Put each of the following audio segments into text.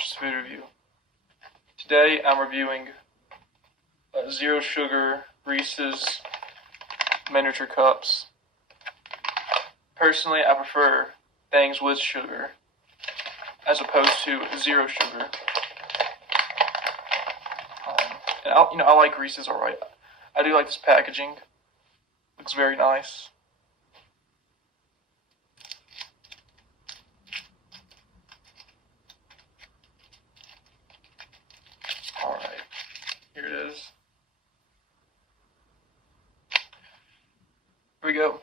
watch this food review. Today I'm reviewing zero sugar Reese's miniature cups. Personally, I prefer things with sugar as opposed to zero sugar. And I like Reese's alright. I do like this packaging. Looks very nice. Alright, here it is. Here we go.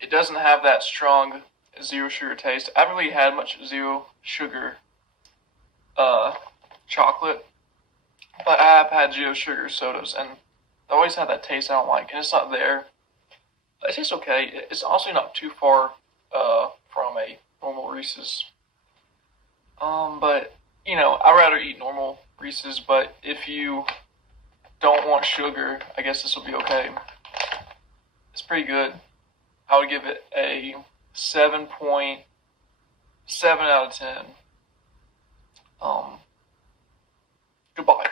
It doesn't have that strong zero sugar taste. I haven't really had much zero sugar chocolate, but I have had zero sugar sodas, and they always have that taste I don't like, and it's not there. It tastes okay. It's honestly not too far from a normal Reese's. But I'd rather eat normal Reese's. But if you don't want sugar, I guess this will be okay. It's pretty good. I would give it a 7.7 out of 10. Goodbye.